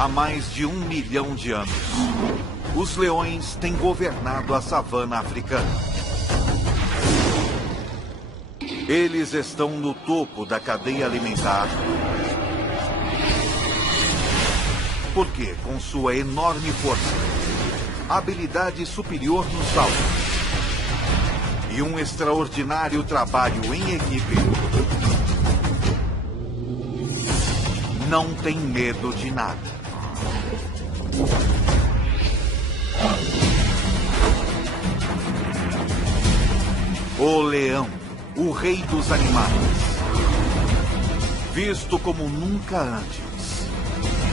Há mais de 1 milhão de anos, os leões têm governado a savana africana. Eles estão no topo da cadeia alimentar, porque, com sua enorme força, habilidade superior no salto e um extraordinário trabalho em equipe, não tem medo de nada. O leão, o rei dos animais, visto como nunca antes,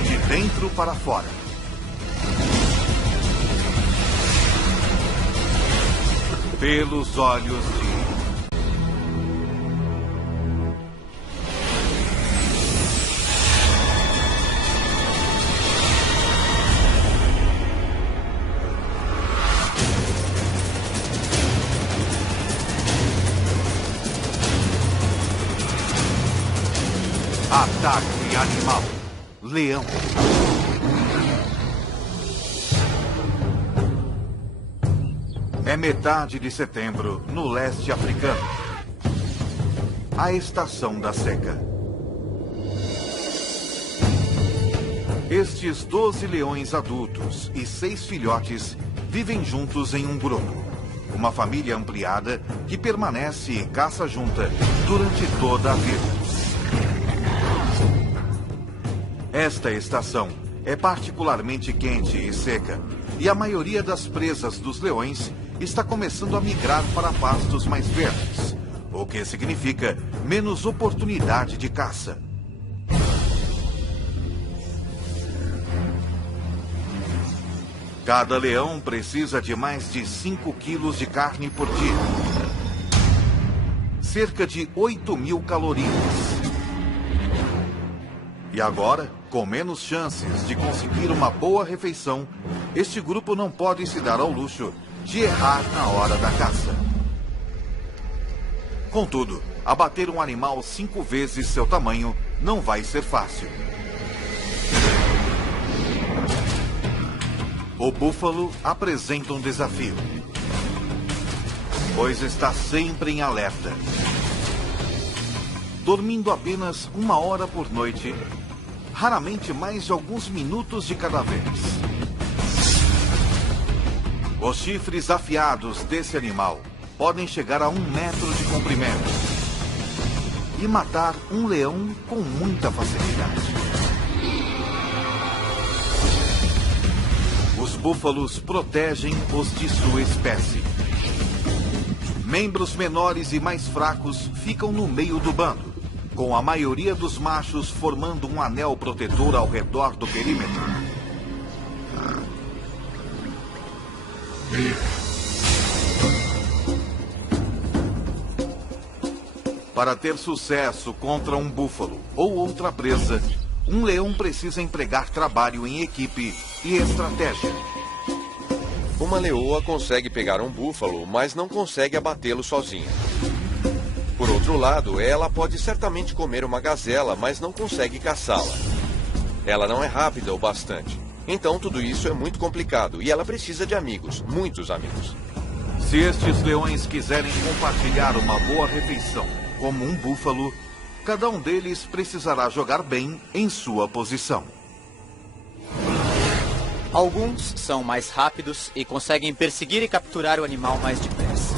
de dentro para fora. Pelos olhos de... Ataque animal. Leão. É metade de setembro, no leste africano. A estação da seca. Estes 12 leões adultos e 6 filhotes vivem juntos em um grupo. Uma família ampliada que permanece e caça junta durante toda a vida. Esta estação é particularmente quente e seca, e a maioria das presas dos leões está começando a migrar para pastos mais verdes, o que significa menos oportunidade de caça. Cada leão precisa de mais de 5 quilos de carne por dia, cerca de 8.000 calorias. E agora, com menos chances de conseguir uma boa refeição, este grupo não pode se dar ao luxo de errar na hora da caça. Contudo, abater um animal 5 vezes seu tamanho não vai ser fácil. O búfalo apresenta um desafio, pois está sempre em alerta. Dormindo apenas 1 hora por noite, raramente mais de alguns minutos de cada vez. Os chifres afiados desse animal podem chegar a 1 metro de comprimento e matar um leão com muita facilidade. Os búfalos protegem os de sua espécie. Membros menores e mais fracos ficam no meio do bando, com a maioria dos machos formando um anel protetor ao redor do perímetro. Para ter sucesso contra um búfalo ou outra presa, um leão precisa empregar trabalho em equipe e estratégia. Uma leoa consegue pegar um búfalo, mas não consegue abatê-lo sozinha. Por outro lado, ela pode certamente comer uma gazela, mas não consegue caçá-la. Ela não é rápida o bastante. Então tudo isso é muito complicado e ela precisa de amigos, muitos amigos. Se estes leões quiserem compartilhar uma boa refeição, como um búfalo, cada um deles precisará jogar bem em sua posição. Alguns são mais rápidos e conseguem perseguir e capturar o animal mais depressa.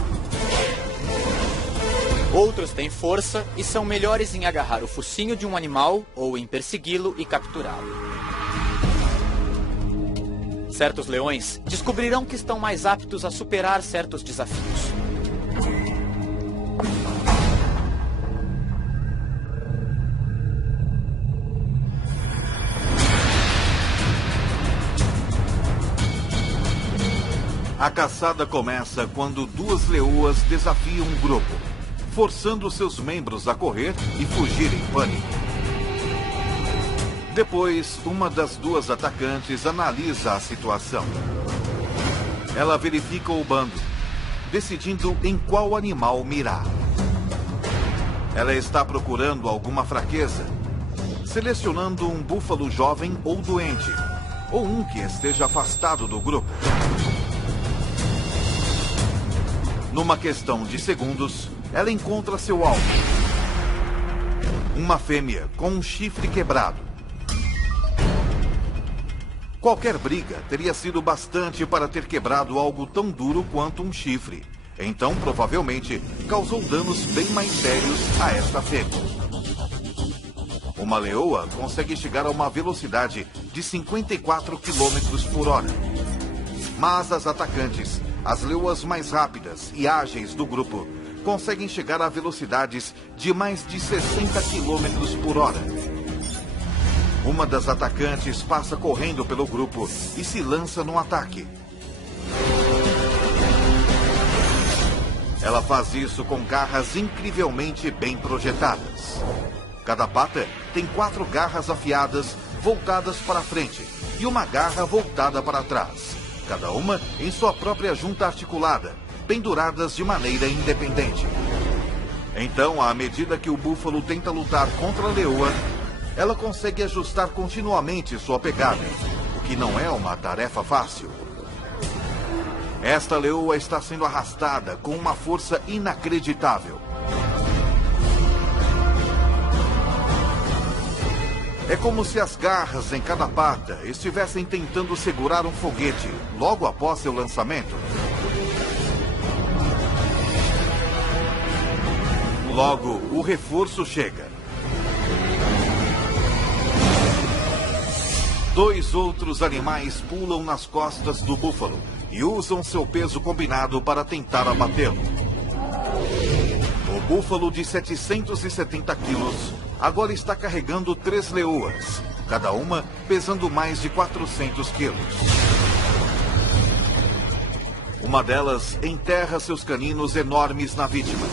Outros têm força e são melhores em agarrar o focinho de um animal ou em persegui-lo e capturá-lo. Certos leões descobrirão que estão mais aptos a superar certos desafios. A caçada começa quando 2 leoas desafiam um grupo, forçando seus membros a correr e fugir em pânico. Depois, uma das 2 atacantes analisa a situação. Ela verifica o bando, decidindo em qual animal mirar. Ela está procurando alguma fraqueza, selecionando um búfalo jovem ou doente, ou um que esteja afastado do grupo. Numa questão de segundos, ela encontra seu alvo. Uma fêmea com um chifre quebrado. Qualquer briga teria sido bastante para ter quebrado algo tão duro quanto um chifre. Então, provavelmente, causou danos bem mais sérios a esta fêmea. Uma leoa consegue chegar a uma velocidade de 54 km por hora. Mas as atacantes, as leoas mais rápidas e ágeis do grupo, conseguem chegar a velocidades de mais de 60 km por hora. Uma das atacantes passa correndo pelo grupo e se lança no ataque. Ela faz isso com garras incrivelmente bem projetadas. Cada pata tem 4 garras afiadas voltadas para frente e uma garra voltada para trás, cada uma em sua própria junta articulada, penduradas de maneira independente. Então, à medida que o búfalo tenta lutar contra a leoa, ela consegue ajustar continuamente sua pegada, o que não é uma tarefa fácil. Esta leoa está sendo arrastada com uma força inacreditável. É como se as garras em cada pata estivessem tentando segurar um foguete logo após seu lançamento. Logo, o reforço chega. 2 outros animais pulam nas costas do búfalo e usam seu peso combinado para tentar abatê-lo. O búfalo de 770 quilos agora está carregando 3 leoas, cada uma pesando mais de 400 quilos. Uma delas enterra seus caninos enormes na vítima,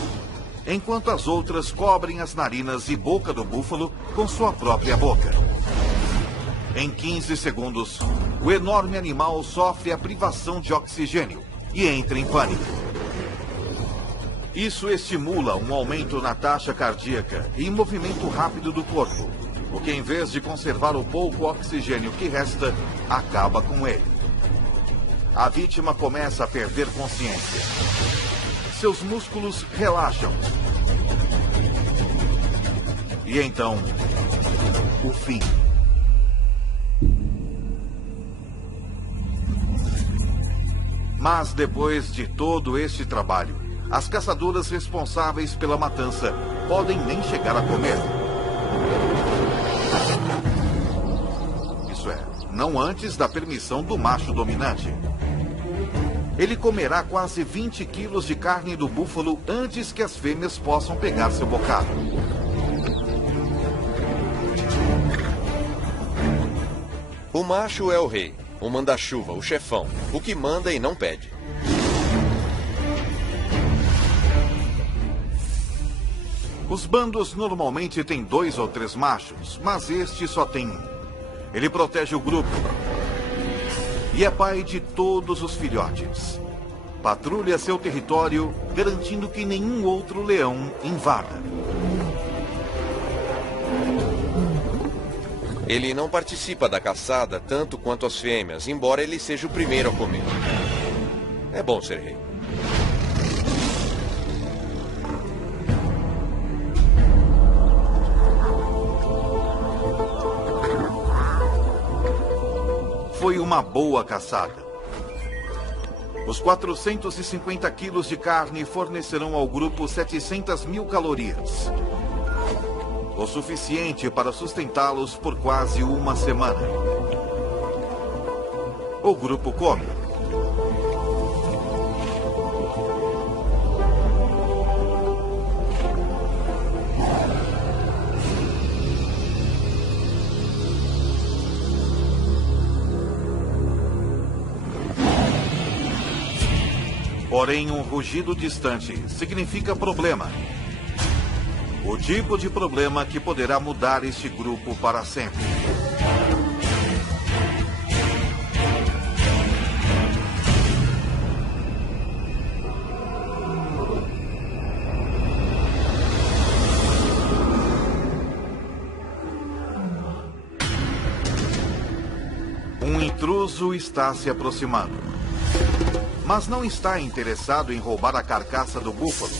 enquanto as outras cobrem as narinas e boca do búfalo com sua própria boca. Em 15 segundos, o enorme animal sofre a privação de oxigênio e entra em pânico. Isso estimula um aumento na taxa cardíaca e movimento rápido do corpo, o que, em vez de conservar o pouco oxigênio que resta, acaba com ele. A vítima começa a perder consciência. Seus músculos relaxam. E então, o fim. Mas depois de todo este trabalho, as caçadoras responsáveis pela matança podem nem chegar a comer. Isso é, não antes da permissão do macho dominante. Ele comerá quase 20 quilos de carne do búfalo antes que as fêmeas possam pegar seu bocado. O macho é o rei, o manda-chuva, o chefão, o que manda e não pede. Os bandos normalmente têm 2 ou 3 machos, mas este só tem um. Ele protege o grupo e é pai de todos os filhotes. Patrulha seu território, garantindo que nenhum outro leão invada. Ele não participa da caçada tanto quanto as fêmeas, embora ele seja o primeiro a comer. É bom ser rei. Foi uma boa caçada. Os 450 quilos de carne fornecerão ao grupo 700 mil calorias. O suficiente para sustentá-los por quase uma semana. O grupo come. Porém, um rugido distante significa problema. O tipo de problema que poderá mudar este grupo para sempre. Um intruso está se aproximando. Mas não está interessado em roubar a carcaça do búfalo.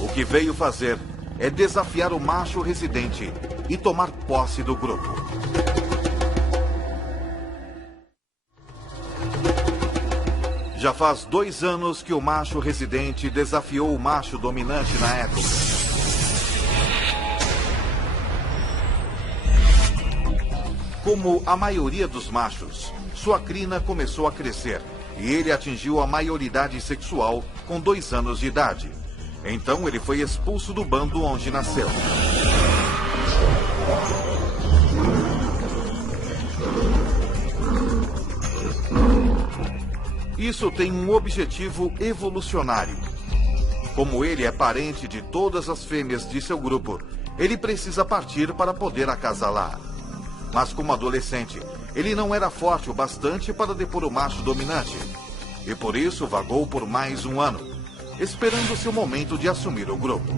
O que veio fazer é desafiar o macho residente e tomar posse do grupo. Já faz 2 anos que o macho residente desafiou o macho dominante na época. Como a maioria dos machos, sua crina começou a crescer e ele atingiu a maioridade sexual com 2 anos de idade. Então ele foi expulso do bando onde nasceu. Isso tem um objetivo evolucionário. Como ele é parente de todas as fêmeas de seu grupo, ele precisa partir para poder acasalar. Mas como adolescente, ele não era forte o bastante para depor o macho dominante. E por isso vagou por mais 1 ano, esperando seu momento de assumir o grupo.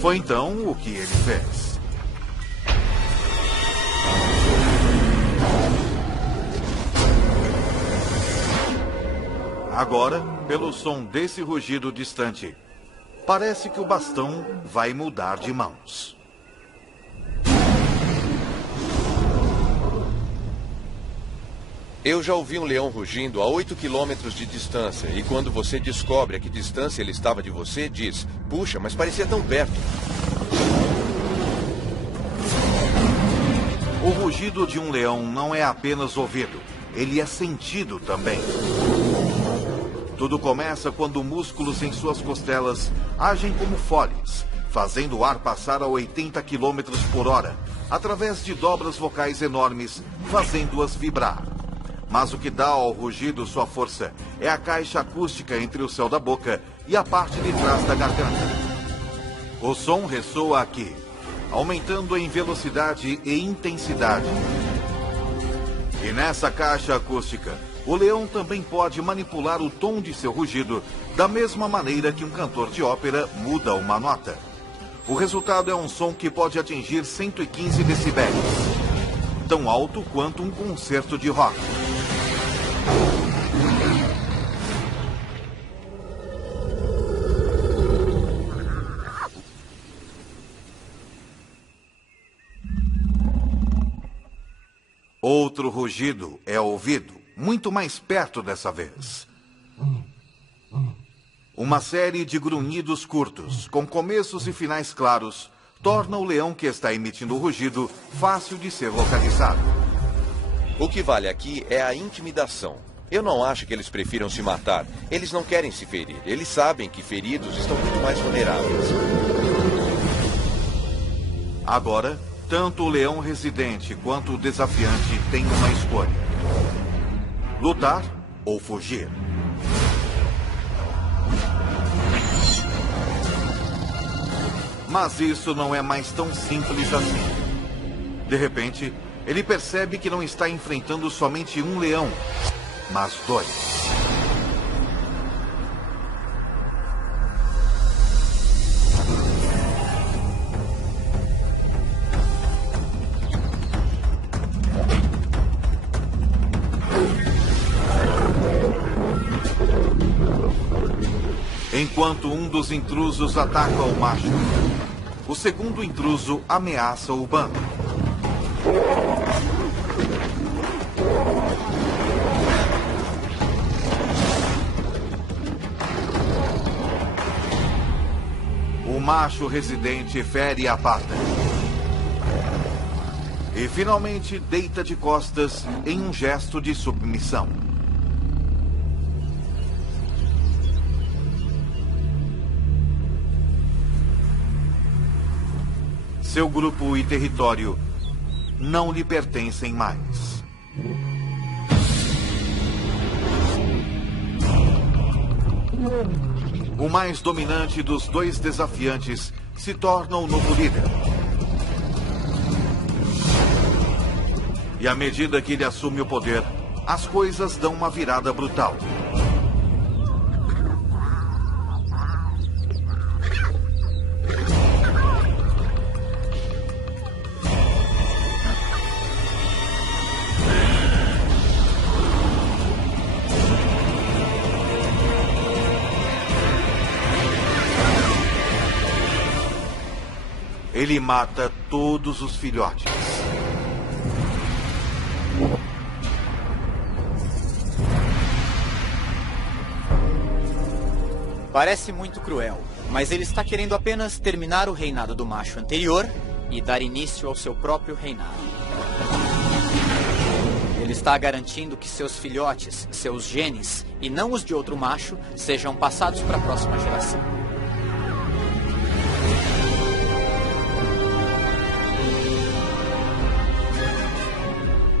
Foi então o que ele fez. Agora, pelo som desse rugido distante, parece que o bastão vai mudar de mãos. Eu já ouvi um leão rugindo a 8 quilômetros de distância, e quando você descobre a que distância ele estava de você, diz: puxa, mas parecia tão perto. O rugido de um leão não é apenas ouvido, ele é sentido também. Tudo começa quando músculos em suas costelas agem como foles, fazendo o ar passar a 80 km por hora, através de dobras vocais enormes, fazendo-as vibrar. Mas o que dá ao rugido sua força é a caixa acústica entre o céu da boca e a parte de trás da garganta. O som ressoa aqui, aumentando em velocidade e intensidade. E nessa caixa acústica, o leão também pode manipular o tom de seu rugido da mesma maneira que um cantor de ópera muda uma nota. O resultado é um som que pode atingir 115 decibéis, tão alto quanto um concerto de rock. Outro rugido é ouvido, muito mais perto dessa vez. Uma série de grunhidos curtos, com começos e finais claros, torna o leão que está emitindo o rugido fácil de ser localizado. O que vale aqui é a intimidação. Eu não acho que eles prefiram se matar. Eles não querem se ferir. Eles sabem que feridos estão muito mais vulneráveis. Agora, tanto o leão residente quanto o desafiante têm uma escolha: lutar ou fugir. Mas isso não é mais tão simples assim. De repente, ele percebe que não está enfrentando somente um leão, mas 2. Enquanto um dos intrusos ataca o macho, o segundo intruso ameaça o bando. O macho residente fere a pata e finalmente deita de costas em um gesto de submissão. Seu grupo e território não lhe pertencem mais. O mais dominante dos 2 desafiantes se torna o novo líder. E à medida que ele assume o poder, as coisas dão uma virada brutal. ele mata todos os filhotes. Parece muito cruel, mas ele está querendo apenas terminar o reinado do macho anterior e dar início ao seu próprio reinado. Ele está garantindo que seus filhotes, seus genes, e não os de outro macho, sejam passados para a próxima geração.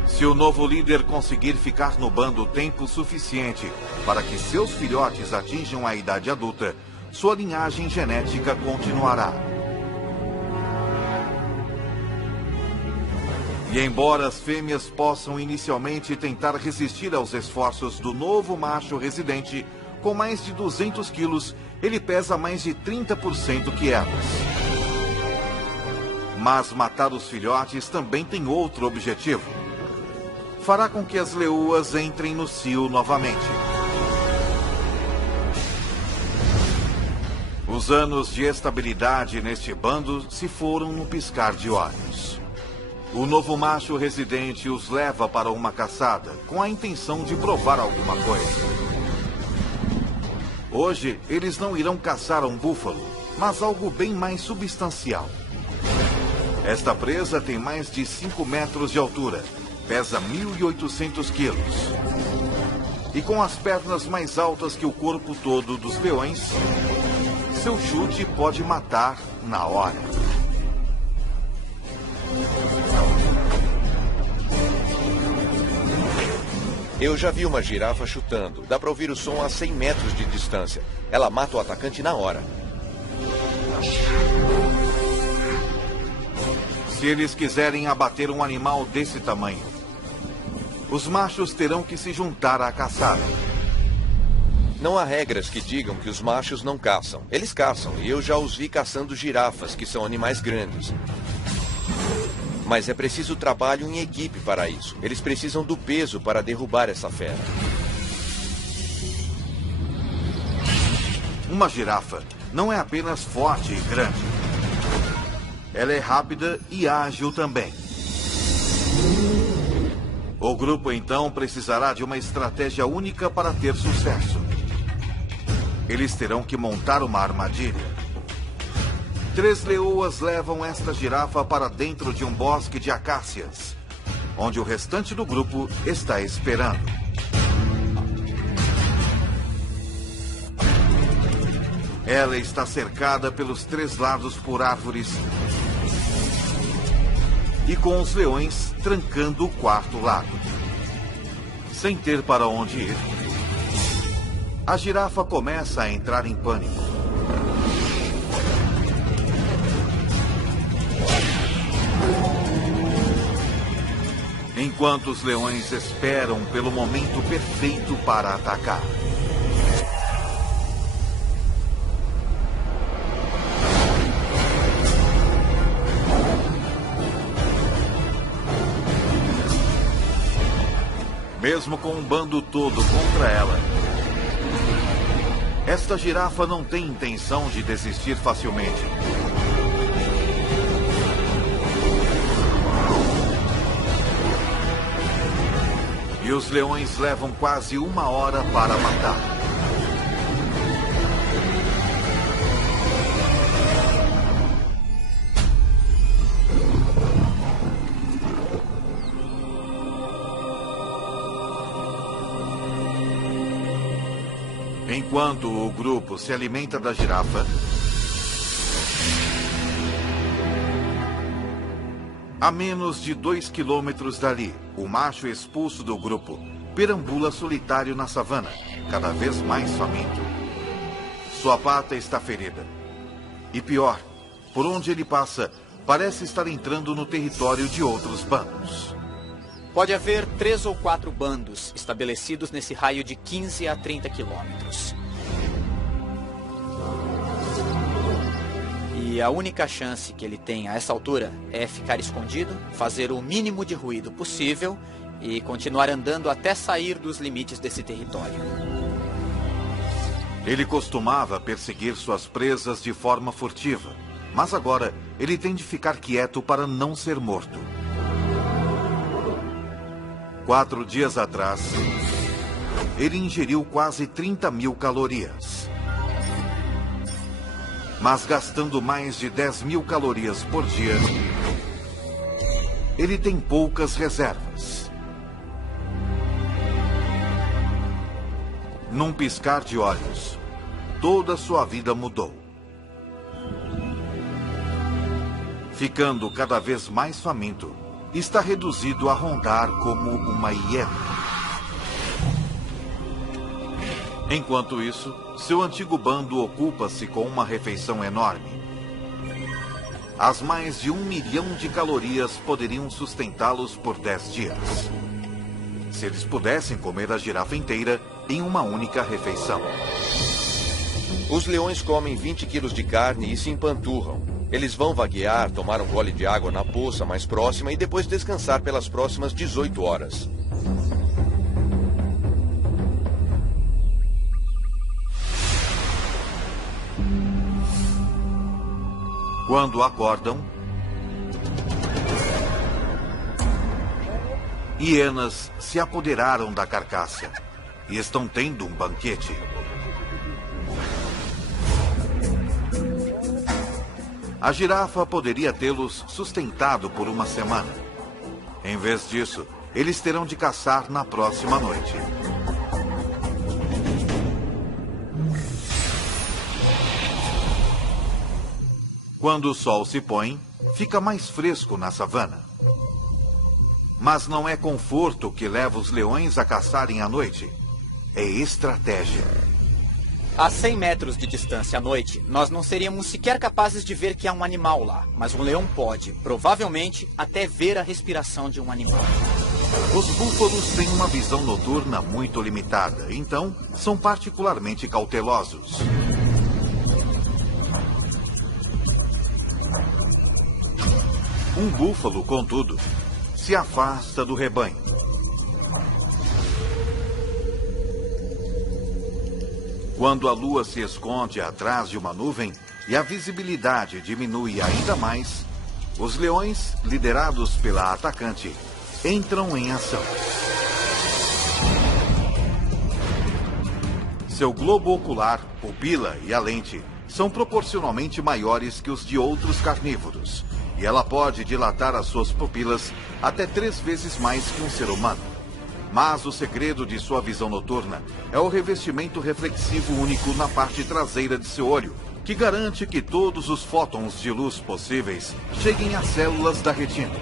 Se o novo líder conseguir ficar no bando tempo suficiente para que seus filhotes atinjam a idade adulta, sua linhagem genética continuará. E embora as fêmeas possam inicialmente tentar resistir aos esforços do novo macho residente, com mais de 200 quilos, ele pesa mais de 30% que elas. Mas matar os filhotes também tem outro objetivo. Fará com que as leoas entrem no cio novamente. Os anos de estabilidade neste bando se foram no piscar de olhos. O novo macho residente os leva para uma caçada, com a intenção de provar alguma coisa. Hoje, eles não irão caçar um búfalo, mas algo bem mais substancial. Esta presa tem mais de 5 metros de altura. Pesa 1.800 quilos. E com as pernas mais altas que o corpo todo dos leões, seu chute pode matar na hora. Eu já vi uma girafa chutando. Dá para ouvir o som a 100 metros de distância. Ela mata o atacante na hora. Se eles quiserem abater um animal desse tamanho, os machos terão que se juntar à caçada. Não há regras que digam que os machos não caçam. Eles caçam, e eu já os vi caçando girafas, que são animais grandes. Mas é preciso trabalho em equipe para isso. Eles precisam do peso para derrubar essa fera. Uma girafa não é apenas forte e grande. Ela é rápida e ágil também. O grupo, então, precisará de uma estratégia única para ter sucesso. Eles terão que montar uma armadilha. 3 leoas levam esta girafa para dentro de um bosque de acácias, onde o restante do grupo está esperando. Ela está cercada pelos 3 lados por árvores e com os leões trancando o 4º lado. Sem ter para onde ir, a girafa começa a entrar em pânico. Enquanto os leões esperam pelo momento perfeito para atacar. Mesmo com um bando todo contra ela, esta girafa não tem intenção de desistir facilmente. E os leões levam quase 1 hora para matar. Enquanto o grupo se alimenta da girafa, a menos de 2 quilômetros dali, o macho expulso do grupo perambula solitário na savana, cada vez mais faminto. Sua pata está ferida. E pior, por onde ele passa, parece estar entrando no território de outros bandos. Pode haver 3 ou 4 bandos estabelecidos nesse raio de 15 a 30 quilômetros. E a única chance que ele tem a essa altura é ficar escondido, fazer o mínimo de ruído possível e continuar andando até sair dos limites desse território. Ele costumava perseguir suas presas de forma furtiva, Mas agora, ele tem de ficar quieto para não ser morto. 4 dias atrás, ele ingeriu quase 30.000 calorias. Mas gastando mais de 10.000 calorias por dia, ele tem poucas reservas. Num piscar de olhos, toda sua vida mudou. Ficando cada vez mais faminto, está reduzido a rondar como uma hiena. Enquanto isso, seu antigo bando ocupa-se com uma refeição enorme. As mais de 1 milhão de calorias poderiam sustentá-los por 10 dias. Se eles pudessem comer a girafa inteira em uma única refeição. Os leões comem 20 quilos de carne e se empanturram. Eles vão vaguear, tomar um gole de água na poça mais próxima e depois descansar pelas próximas 18 horas. Quando acordam, hienas se apoderaram da carcaça e estão tendo um banquete. A girafa poderia tê-los sustentado por uma semana. Em vez disso, eles terão de caçar na próxima noite. Quando o sol se põe, fica mais fresco na savana. Mas não é conforto que leva os leões a caçarem à noite. É estratégia. A 100 metros de distância à noite, nós não seríamos sequer capazes de ver que há um animal lá. Mas um leão pode, provavelmente, até ver a respiração de um animal. Os búfalos têm uma visão noturna muito limitada, então são particularmente cautelosos. Um búfalo, contudo, se afasta do rebanho. Quando a lua se esconde atrás de uma nuvem e a visibilidade diminui ainda mais, os leões, liderados pela atacante, entram em ação. Seu globo ocular, pupila e a lente são proporcionalmente maiores que os de outros carnívoros, e ela pode dilatar as suas pupilas até 3 vezes mais que um ser humano. Mas o segredo de sua visão noturna é o revestimento reflexivo único na parte traseira de seu olho, que garante que todos os fótons de luz possíveis cheguem às células da retina.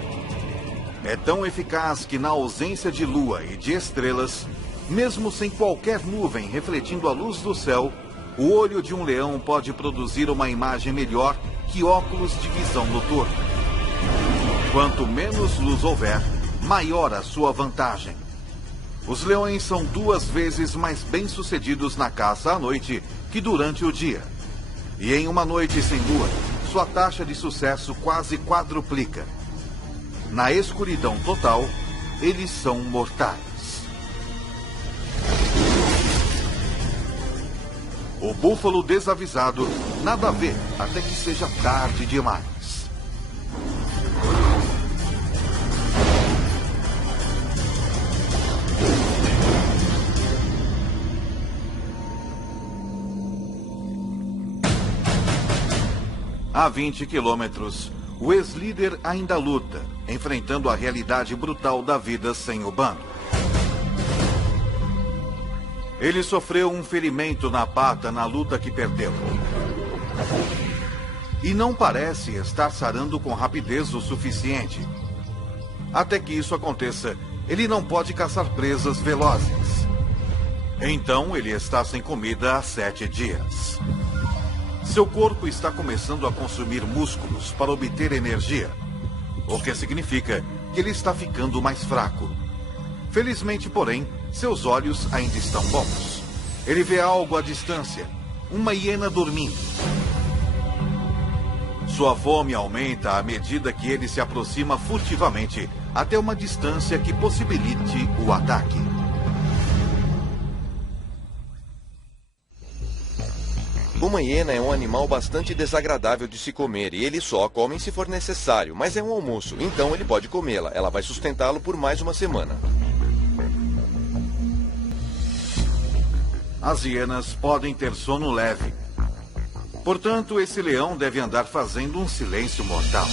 É tão eficaz que na ausência de lua e de estrelas, mesmo sem qualquer nuvem refletindo a luz do céu, o olho de um leão pode produzir uma imagem melhor que óculos de visão noturna. Quanto menos luz houver, maior a sua vantagem. Os leões são 2 vezes mais bem-sucedidos na caça à noite que durante o dia. E em uma noite sem lua, sua taxa de sucesso quase quadruplica. Na escuridão total, eles são mortais. O búfalo desavisado nada vê até que seja tarde demais. A 20 quilômetros, o ex-líder ainda luta, enfrentando a realidade brutal da vida sem o bando. Ele sofreu um ferimento na pata na luta que perdeu. E não parece estar sarando com rapidez o suficiente. Até que isso aconteça, ele não pode caçar presas velozes. Então ele está sem comida há 7 dias. Seu corpo está começando a consumir músculos para obter energia, o que significa que ele está ficando mais fraco. Felizmente, porém, seus olhos ainda estão bons. Ele vê algo à distância, uma hiena dormindo. Sua fome aumenta à medida que ele se aproxima furtivamente até uma distância que possibilite o ataque. Uma hiena é um animal bastante desagradável de se comer e ele só come se for necessário, mas é um almoço, então ele pode comê-la. Ela vai sustentá-lo por mais uma semana. As hienas podem ter sono leve. Portanto, esse leão deve andar fazendo um silêncio mortal.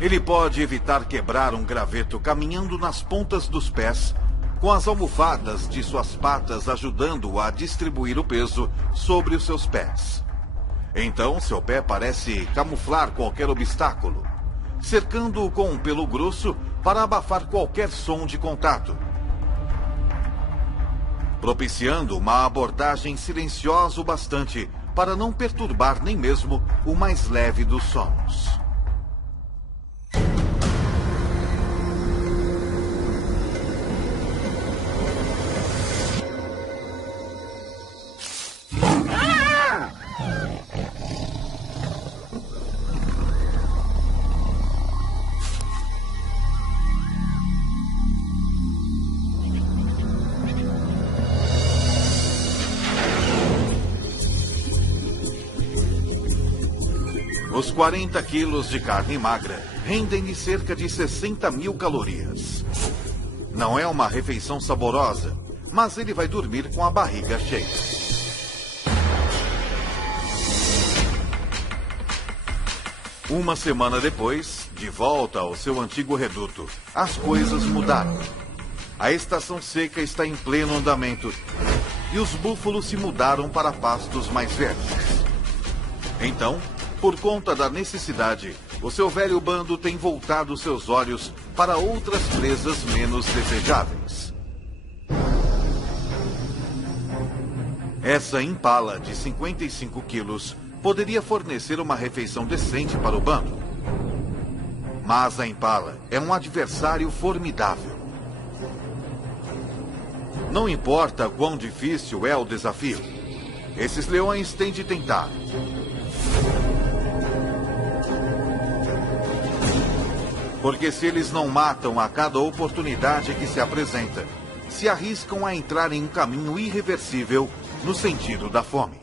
Ele pode evitar quebrar um graveto caminhando nas pontas dos pés, com as almofadas de suas patas ajudando-o a distribuir o peso sobre os seus pés. Então, seu pé parece camuflar qualquer obstáculo, cercando-o com um pelo grosso para abafar qualquer som de contato, propiciando uma abordagem silenciosa o bastante para não perturbar nem mesmo o mais leve dos sonos. Os 40 quilos de carne magra rendem-lhe cerca de 60.000 calorias. Não é uma refeição saborosa, mas ele vai dormir com a barriga cheia. Uma semana depois, de volta ao seu antigo reduto, as coisas mudaram. A estação seca está em pleno andamento e os búfalos se mudaram para pastos mais verdes. Então, por conta da necessidade, o seu velho bando tem voltado seus olhos para outras presas menos desejáveis. Essa impala de 55 quilos poderia fornecer uma refeição decente para o bando. Mas a impala é um adversário formidável. Não importa quão difícil é o desafio, esses leões têm de tentar. Porque se eles não matam a cada oportunidade que se apresenta, se arriscam a entrar em um caminho irreversível no sentido da fome.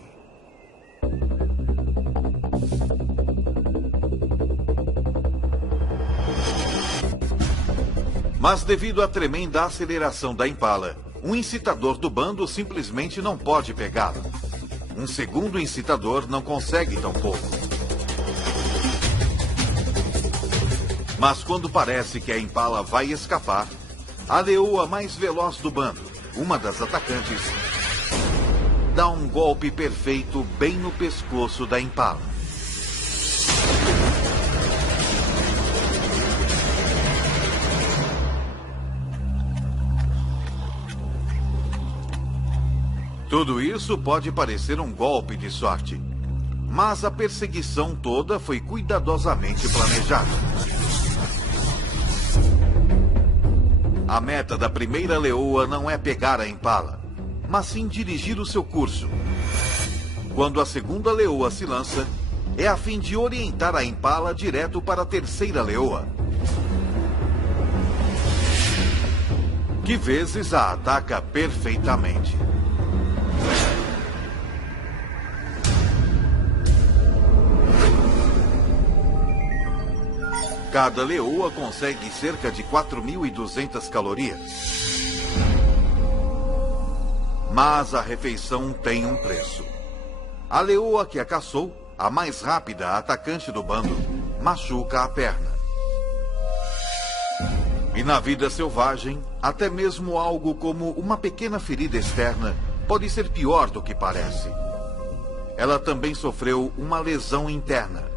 Mas devido à tremenda aceleração da impala, um incitador do bando simplesmente não pode pegá-la. Um segundo incitador não consegue tampouco. Mas quando parece que a impala vai escapar, a leoa mais veloz do bando, uma das atacantes, dá um golpe perfeito bem no pescoço da impala. Tudo isso pode parecer um golpe de sorte, mas a perseguição toda foi cuidadosamente planejada. A meta da primeira leoa não é pegar a impala, mas sim dirigir o seu curso. Quando a segunda leoa se lança, é a fim de orientar a impala direto para a terceira leoa, que vezes a ataca perfeitamente. Cada leoa consegue cerca de 4.200 calorias. Mas a refeição tem um preço. A leoa que a caçou, a mais rápida atacante do bando, machuca a perna. E na vida selvagem, até mesmo algo como uma pequena ferida externa pode ser pior do que parece. Ela também sofreu uma lesão interna.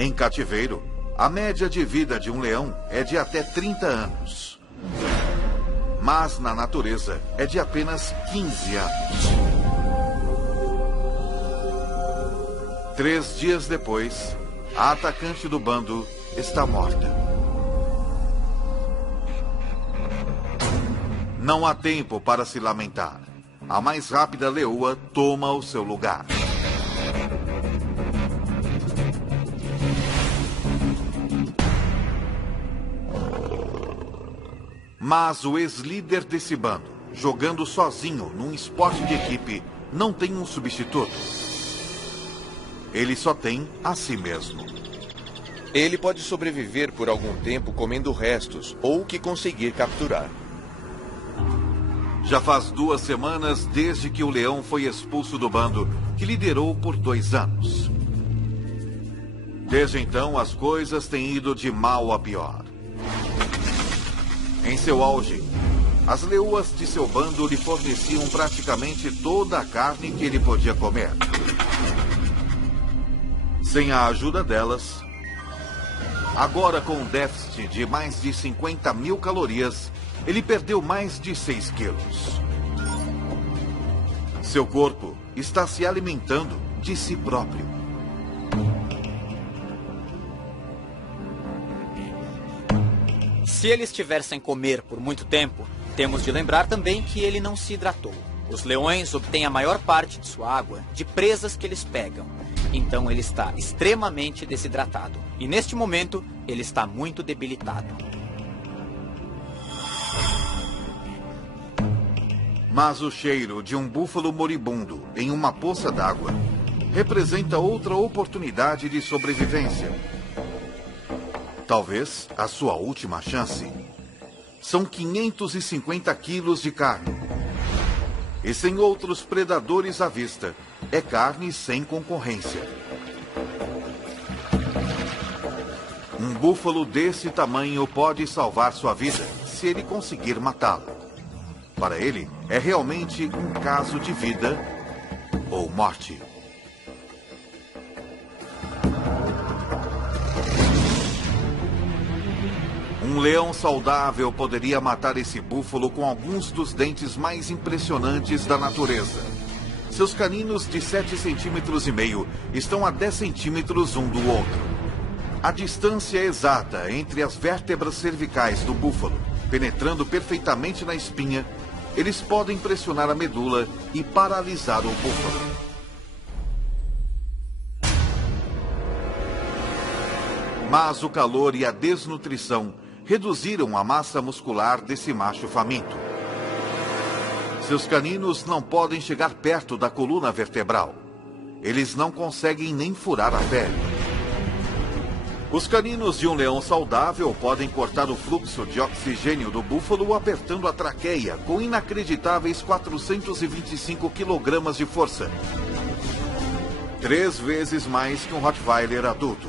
Em cativeiro, a média de vida de um leão é de até 30 anos. Mas na natureza é de apenas 15 anos. 3 dias depois, a atacante do bando está morta. Não há tempo para se lamentar. A mais rápida leoa toma o seu lugar. Mas o ex-líder desse bando, jogando sozinho num esporte de equipe, não tem um substituto. Ele só tem a si mesmo. Ele pode sobreviver por algum tempo comendo restos ou o que conseguir capturar. Já faz 2 semanas desde que o leão foi expulso do bando, que liderou por 2 anos. Desde então, as coisas têm ido de mal a pior. Em seu auge, as leoas de seu bando lhe forneciam praticamente toda a carne que ele podia comer. Sem a ajuda delas, agora com um déficit de mais de 50.000 calorias, ele perdeu mais de 6 quilos. Seu corpo está se alimentando de si próprio. Se ele estiver sem comer por muito tempo, temos de lembrar também que ele não se hidratou. Os leões obtêm a maior parte de sua água de presas que eles pegam. Então ele está extremamente desidratado. E neste momento, ele está muito debilitado. Mas o cheiro de um búfalo moribundo em uma poça d'água representa outra oportunidade de sobrevivência. Talvez a sua última chance. São 550 quilos de carne. E sem outros predadores à vista, é carne sem concorrência. Um búfalo desse tamanho pode salvar sua vida se ele conseguir matá-lo. Para ele, é realmente um caso de vida ou morte. Um leão saudável poderia matar esse búfalo com alguns dos dentes mais impressionantes da natureza. Seus caninos de 7,5 centímetros estão a 10 centímetros um do outro. A distância exata entre as vértebras cervicais do búfalo, penetrando perfeitamente na espinha, eles podem pressionar a medula e paralisar o búfalo. Mas o calor e a desnutrição reduziram a massa muscular desse macho faminto. Seus caninos não podem chegar perto da coluna vertebral. Eles não conseguem nem furar a pele. Os caninos de um leão saudável podem cortar o fluxo de oxigênio do búfalo apertando a traqueia com inacreditáveis 425 quilogramas de força. 3 vezes mais que um Rottweiler adulto.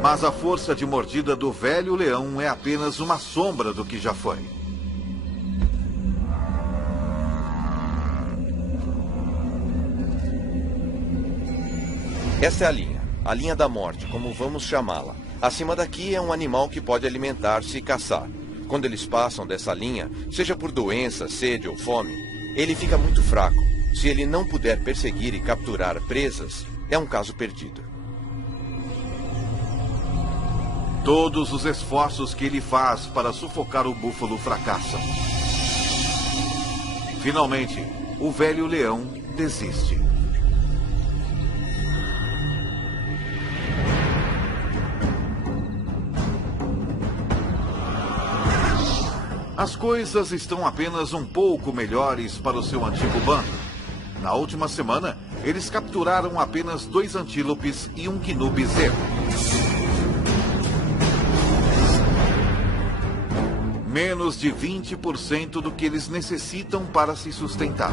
Mas a força de mordida do velho leão é apenas uma sombra do que já foi. Essa é a linha da morte, como vamos chamá-la. Acima daqui é um animal que pode alimentar-se e caçar. Quando eles passam dessa linha, seja por doença, sede ou fome, ele fica muito fraco. Se ele não puder perseguir e capturar presas, é um caso perdido. Todos os esforços que ele faz para sufocar o búfalo fracassam. Finalmente, o velho leão desiste. As coisas estão apenas um pouco melhores para o seu antigo bando. Na última semana, eles capturaram apenas 2 antílopes e um gnu bezerro. Menos de 20% do que eles necessitam para se sustentar.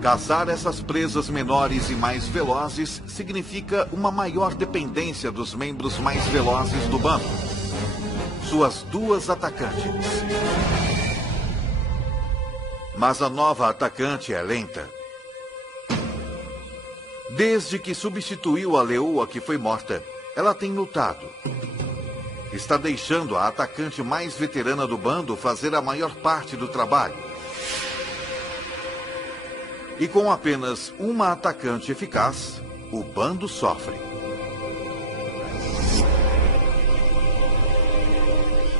Caçar essas presas menores e mais velozes significa uma maior dependência dos membros mais velozes do bando. Suas 2 atacantes. Mas a nova atacante é lenta. Desde que substituiu a leoa que foi morta, ela tem lutado. Está deixando a atacante mais veterana do bando fazer a maior parte do trabalho. E com apenas uma atacante eficaz, o bando sofre.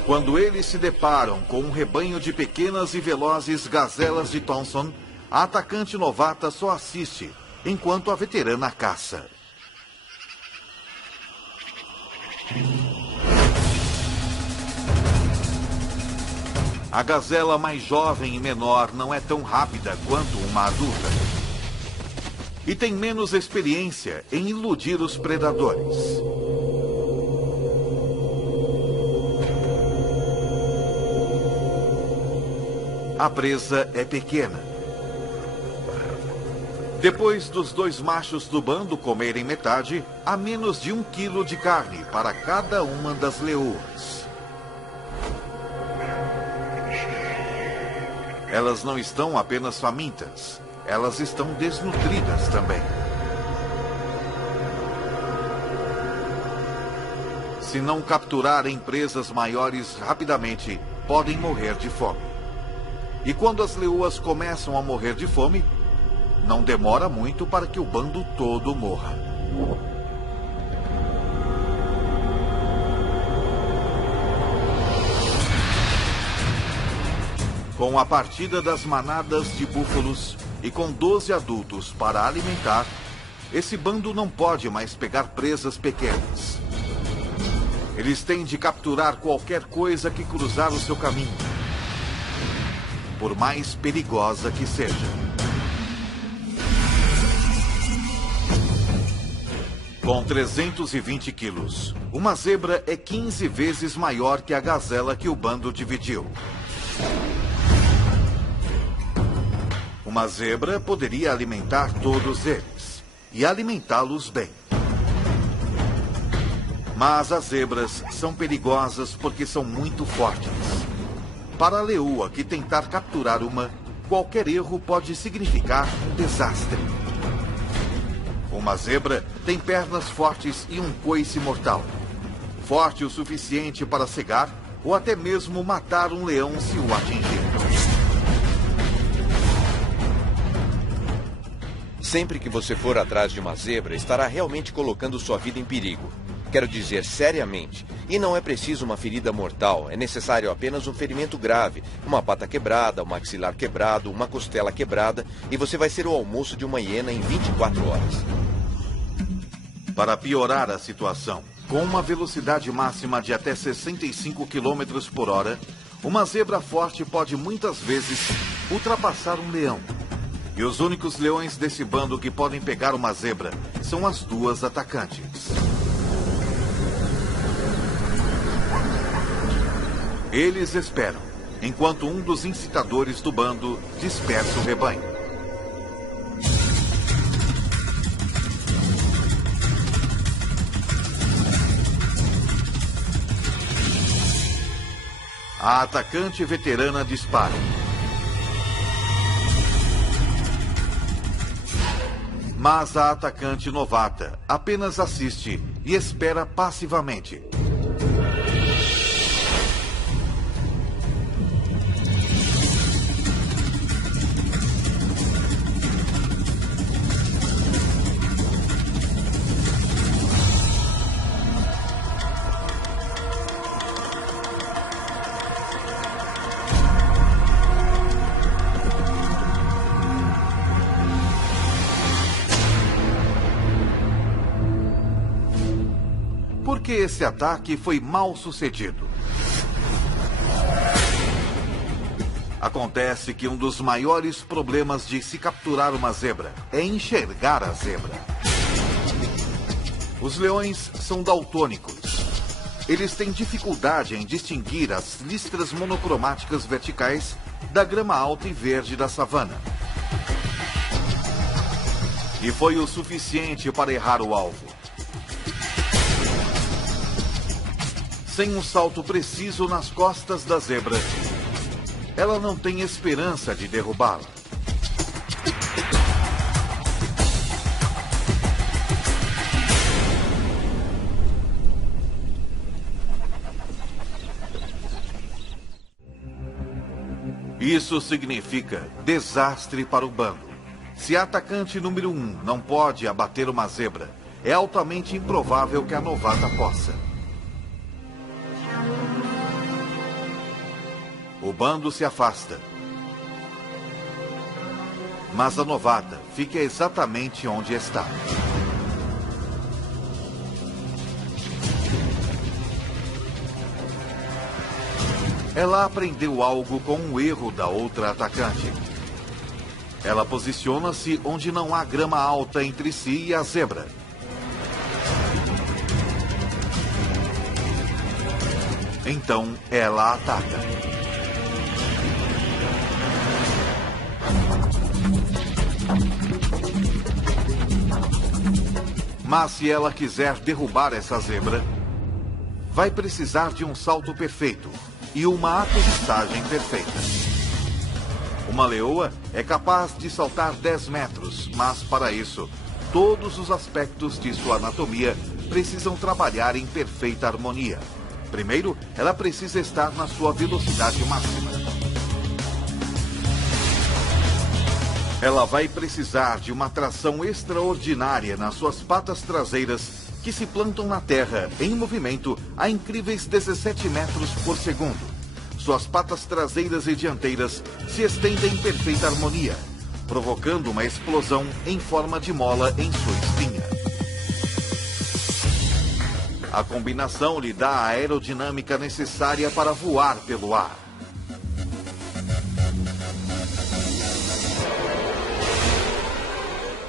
Quando eles se deparam com um rebanho de pequenas e velozes gazelas de Thompson, a atacante novata só assiste, enquanto a veterana caça. A gazela mais jovem e menor não é tão rápida quanto uma adulta. E tem menos experiência em iludir os predadores. A presa é pequena. Depois dos dois machos do bando comerem metade, há menos de 1 quilo de carne para cada uma das leoas. Elas não estão apenas famintas, elas estão desnutridas também. Se não capturarem presas maiores rapidamente, podem morrer de fome. E quando as leoas começam a morrer de fome, não demora muito para que o bando todo morra. Com a partida das manadas de búfalos e com 12 adultos para alimentar, esse bando não pode mais pegar presas pequenas. Eles têm de capturar qualquer coisa que cruzar o seu caminho, por mais perigosa que seja. Com 320 quilos, uma zebra é 15 vezes maior que a gazela que o bando dividiu. Uma zebra poderia alimentar todos eles, e alimentá-los bem. Mas as zebras são perigosas porque são muito fortes. Para a leoa que tentar capturar uma, qualquer erro pode significar um desastre. Uma zebra tem pernas fortes e um coice mortal. Forte o suficiente para cegar ou até mesmo matar um leão se o atingir. Sempre que você for atrás de uma zebra, estará realmente colocando sua vida em perigo. Quero dizer, seriamente. E não é preciso uma ferida mortal, é necessário apenas um ferimento grave. Uma pata quebrada, um maxilar quebrado, uma costela quebrada, e você vai ser o almoço de uma hiena em 24 horas. Para piorar a situação, com uma velocidade máxima de até 65 km por hora, uma zebra forte pode muitas vezes ultrapassar um leão. E os únicos leões desse bando que podem pegar uma zebra são as duas atacantes. Eles esperam, enquanto um dos incitadores do bando dispersa o rebanho. A atacante veterana dispara. Mas a atacante novata apenas assiste e espera passivamente. Porque esse ataque foi mal sucedido. Acontece que um dos maiores problemas de se capturar uma zebra é enxergar a zebra. Os leões são daltônicos. Eles têm dificuldade em distinguir as listras monocromáticas verticais da grama alta e verde da savana. E foi o suficiente para errar o alvo. Sem um salto preciso nas costas da zebra, ela não tem esperança de derrubá-la. Isso significa desastre para o bando. Se a atacante número 1 não pode abater uma zebra, é altamente improvável que a novata possa. O bando se afasta. Mas a novata fica exatamente onde está. Ela aprendeu algo com um erro da outra atacante. Ela posiciona-se onde não há grama alta entre si e a zebra. Então ela ataca. Mas se ela quiser derrubar essa zebra, vai precisar de um salto perfeito e uma aterrissagem perfeita. Uma leoa é capaz de saltar 10 metros, mas para isso, todos os aspectos de sua anatomia precisam trabalhar em perfeita harmonia. Primeiro, ela precisa estar na sua velocidade máxima. Ela vai precisar de uma tração extraordinária nas suas patas traseiras, que se plantam na terra em movimento a incríveis 17 metros por segundo. Suas patas traseiras e dianteiras se estendem em perfeita harmonia, provocando uma explosão em forma de mola em sua espinha. A combinação lhe dá a aerodinâmica necessária para voar pelo ar.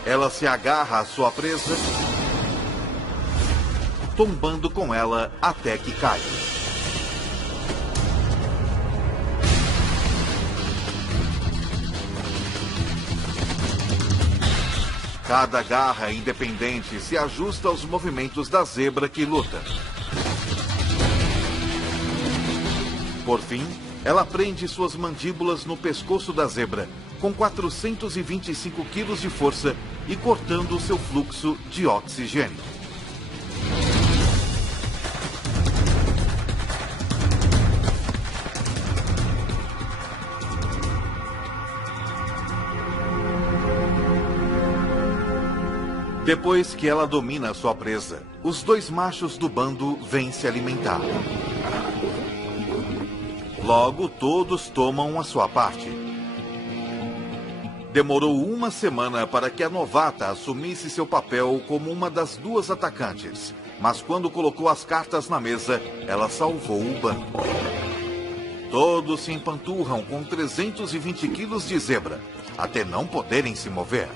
Ela se agarra à sua presa, tombando com ela até que cai. Cada garra independente se ajusta aos movimentos da zebra que luta. Por fim, ela prende suas mandíbulas no pescoço da zebra, com 425 quilos de força e cortando o seu fluxo de oxigênio. Depois que ela domina sua presa, os dois machos do bando vêm se alimentar. Logo, todos tomam a sua parte. Demorou uma semana para que a novata assumisse seu papel como uma das duas atacantes, mas quando colocou as cartas na mesa, ela salvou o bando. Todos se empanturram com 320 quilos de zebra, até não poderem se mover.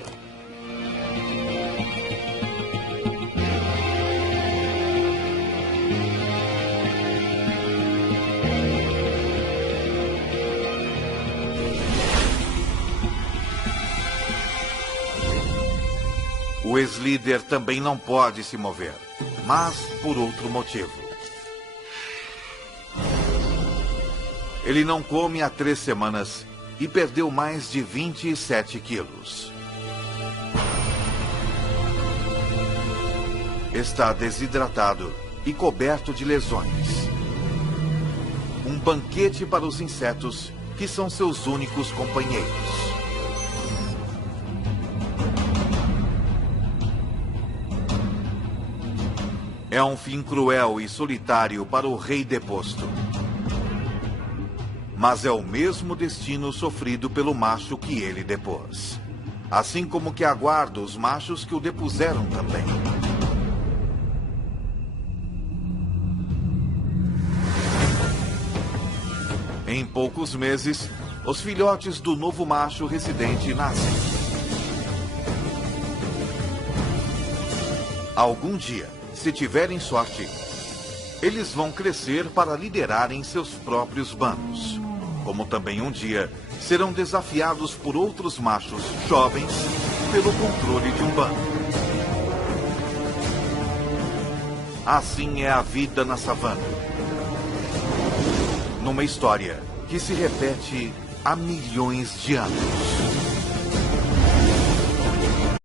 O ex-líder também não pode se mover, mas por outro motivo. Ele não come há 3 semanas e perdeu mais de 27 quilos. Está desidratado e coberto de lesões. Um banquete para os insetos, que são seus únicos companheiros. É um fim cruel e solitário para o rei deposto. Mas é o mesmo destino sofrido pelo macho que ele depôs. Assim como que aguarda os machos que o depuseram também. Em poucos meses, os filhotes do novo macho residente nascem. Algum dia, se tiverem sorte, eles vão crescer para liderarem seus próprios bandos. Como também um dia serão desafiados por outros machos jovens pelo controle de um bando. Assim é a vida na savana. Numa história que se repete há milhões de anos.